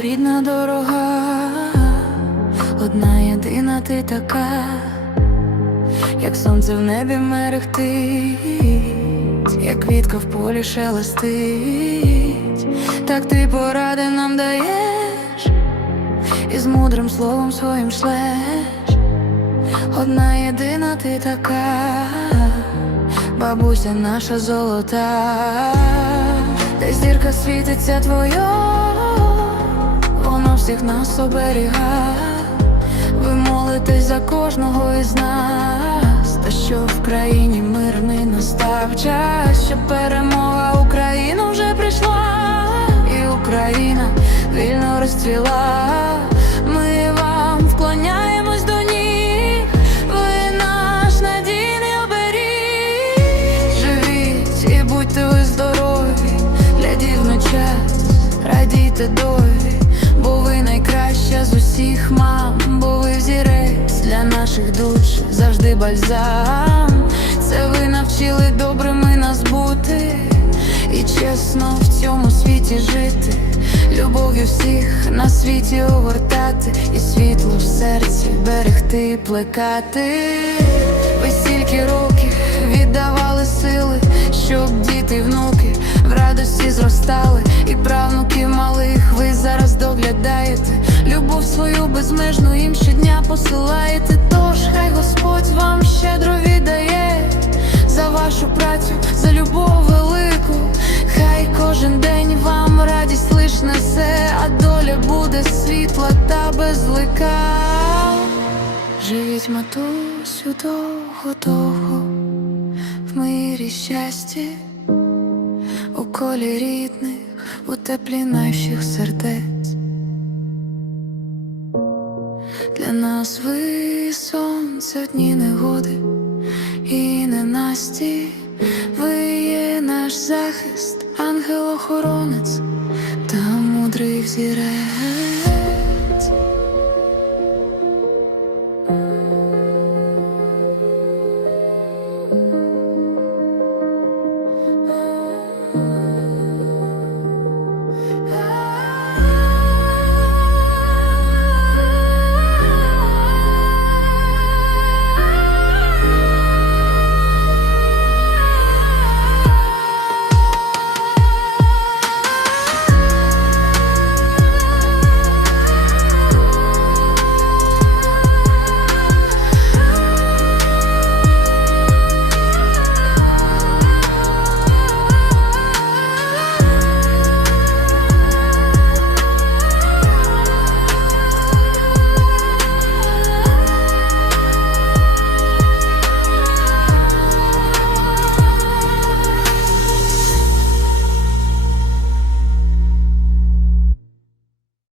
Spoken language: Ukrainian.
рідна дорога, одна єдина ти така, як сонце в небі мерехтить, як квітка в полі шелестить, так ти поради нам даєш, і з мудрим словом своїм шлеш, одна єдина ти така, бабуся наша золота, де зірка світиться твоя, всіх нас оберіга. Ви молитесь за кожного із нас, та що в країні мирний настав час, що перемога Україну вже прийшла, і Україна вільно розцвіла. Ми вам вклоняємось до ніг, ви наш надійний оберіг. Живіть і будьте здорові, глядіть на час, радійте долі, бо ви найкраща з усіх мам, бо ви взірець для наших душ завжди бальзам. Це ви навчили добрими нас бути і чесно в цьому світі жити, любов'ю всіх на світі огортати, і світло в серці берегти, плекати. Ви стільки років віддавали зараз доглядаєте. Любов свою безмежну їм щодня посилаєте. Тож хай Господь вам щедро віддає за вашу працю, за любов велику. Хай кожен день вам радість лиш несе, а доля буде світла та безлика. Живіть матусю довго-довго в мирі щасті, у колі рідних, у теплі наших сердець. Для нас ви сонце дні негоди і ненасті, ви є наш захист, ангел-охоронець та мудрих взірець.